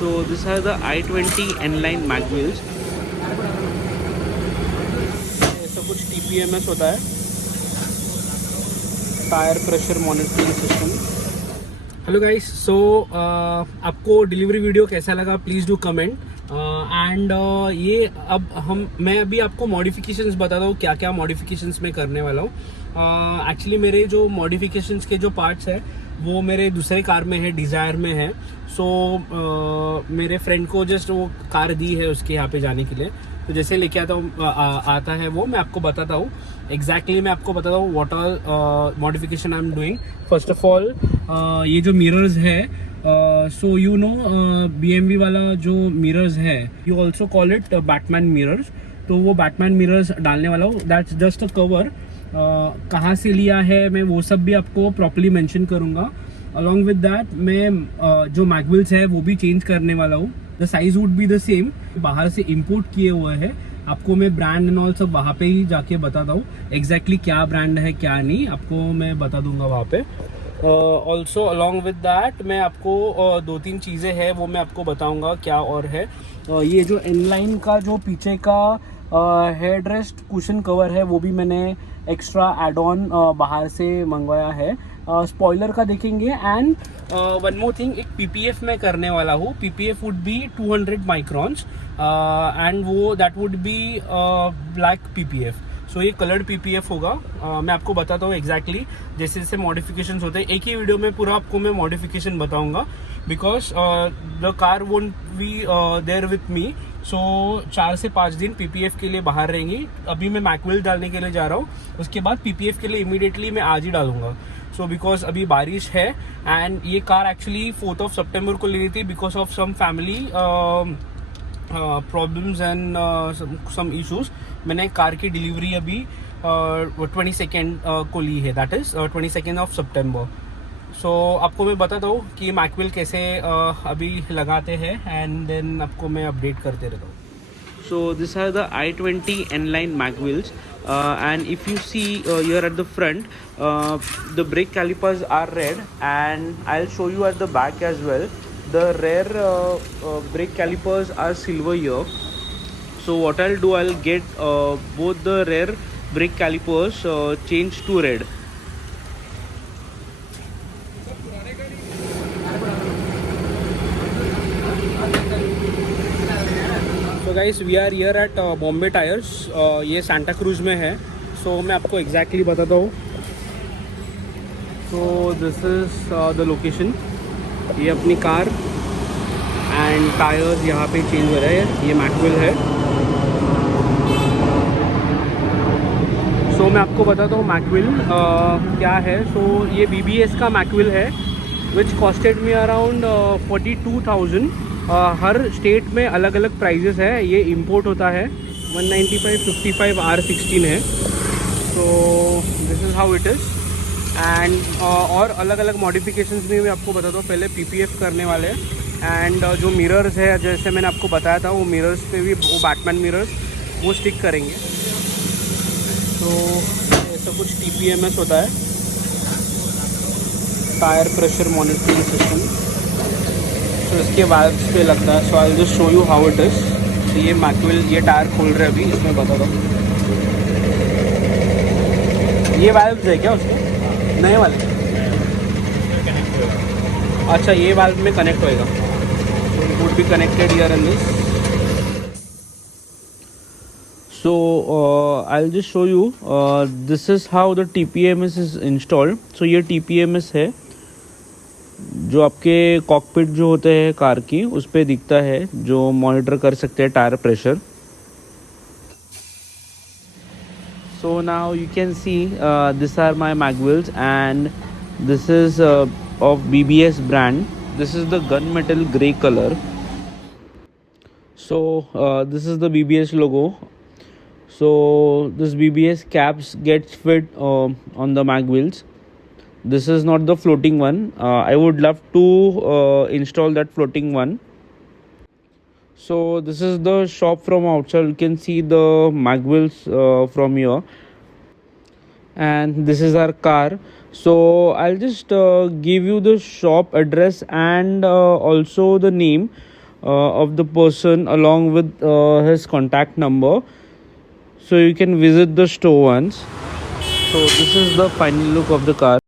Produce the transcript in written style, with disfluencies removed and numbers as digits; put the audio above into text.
So these are the i20 N-line mag wheels. ऐसा कुछ TPMS होता है, tyre pressure monitoring system. Hello guys, so आपको delivery video कैसा लगा प्लीज़ डू कमेंट। एंड ये अब मैं अभी आपको मॉडिफिकेशंस बताता हूँ, क्या क्या मॉडिफिकेशंस मैं करने वाला हूँ। एक्चुअली मेरे जो मॉडिफिकेशंस के जो पार्ट्स है वो मेरे दूसरे कार में है, डिज़ायर में है। सो मेरे फ्रेंड को जस्ट वो कार दी है उसके यहाँ पे जाने के लिए, तो जैसे लेके आता है वो मैं आपको बताता हूँ एग्जैक्टली। मैं आपको बताता हूँ what all modification I am doing. First of all ये जो मिरर्स है, सो यू नो BMW वाला जो मिरर्स है, you also call it Batman mirrors. तो वो बैटमैन मिरर्स डालने वाला हूँ, दैट्स जस्ट अ कवर। कहाँ से लिया है मैं वो सब भी आपको प्रॉपर्ली मेंशन करूँगा। अलॉन्ग विद दैट मैं जो मैगविल्स है वो भी चेंज करने वाला हूँ। The size would be the same, बाहर से इंपोर्ट किए हुए हैं। आपको मैं ब्रांड एंड ऑल सब वहाँ पे ही जाके बताता हूँ एग्जैक्टली क्या ब्रांड है क्या नहीं, आपको मैं बता दूंगा वहाँ पे। ऑल्सो अलॉन्ग विद दैट मैं आपको दो तीन चीज़ें हैं वो मैं आपको बताऊंगा क्या और है। ये जो N-line का जो पीछे का हेड रेस्ट कुशन कवर है वो भी मैंने एक्स्ट्रा एड ऑन बाहर से मंगवाया है। स्पॉइलर का देखेंगे। एंड वन मोर थिंग, एक PPF मैं करने वाला हूँ। PPF would be 200 microns and वो that would be black PPF। So ये कलर्ड PPF होगा। मैं आपको बताता हूँ एग्जैक्टली जैसे जैसे मॉडिफिकेशंस होते हैं, एक ही वीडियो में पूरा आपको मैं मॉडिफिकेशन बताऊंगा, because the car won't be there with me. So 4 से 5 दिन PPF के लिए बाहर रहेंगी। अभी मैं मैगविल डालने के लिए जा रहा हूँ, उसके बाद PPF के लिए इमीडिएटली मैं आज ही डालूंगा। सो बिकॉज अभी बारिश है एंड ये कार एक्चुअली 4 सितंबर को लेनी थी because of some family problems and some issues. मैंने कार की डिलीवरी अभी 22 को ली है, दैट इज 22 सितंबर। सो आपको मैं बताता हूँ कि मैगविल कैसे अभी लगाते हैं एंड देन आपको मैं अपडेट करते रहता हूँ। So these are the i20 N-line mag wheels, and if you see here at the front, the brake calipers are red, and I'll show you at the back as well. The rear brake calipers are silver here. So what I'll do, I'll get both the rear brake calipers changed to red. तो guys we are here at Bombay tyres. ये सांता क्रूज में है। So मैं आपको exactly बताता हूँ। So this is the location. ये अपनी कार एंड टायर्स यहाँ पे चेंज हो रहे हैं। ये मैगविल है। सो मैं आपको बताता हूँ मैगविल क्या है। सो ये BBS का मैगविल है विच कॉस्टेड मी अराउंड 42,000। हर स्टेट में अलग अलग प्राइजेस है। ये इंपोर्ट होता है। 195 55 R16 है। So this is how it is. And और अलग अलग मॉडिफिकेशंस भी मैं आपको बताता हूँ। पहले PPF करने वाले हैं एंड जो मिरर्स है जैसे मैंने आपको बताया था वो मिरर्स पे भी वो बैटमैन मिरर्स वो स्टिक करेंगे। तो ऐसा कुछ TPMS होता है, टायर प्रेशर मॉनिटरिंग सिस्टम। तो इसके वाल्व्स पे लगता है। So I will just show you how it is. तो ये मैगविल ये टायर खोल रहे हैं अभी, इसमें बता दो। ये वाल्व्स है क्या उसके नए वाले? अच्छा, ये वाल्व में कनेक्ट होएगा। So it would be connected here in this. So I'll just show you. This is how the TPMS is installed. So ये TPMS है जो आपके कॉकपिट जो होते हैं कार की उस पर दिखता है, जो मॉनिटर कर सकते हैं tyre pressure. So now you can see these are my magwheels and this is of BBS brand. This is the gunmetal grey color. So this is the BBS logo. So this BBS caps gets fit on the magwheels. This is not the floating one. I would love to install that floating one. So this is the shop from outside. You can see the magwheels from here, and this is our car. So I'll just give you the shop address and also the name. of the person along with his contact number, so you can visit the store once. So this is the final look of the car.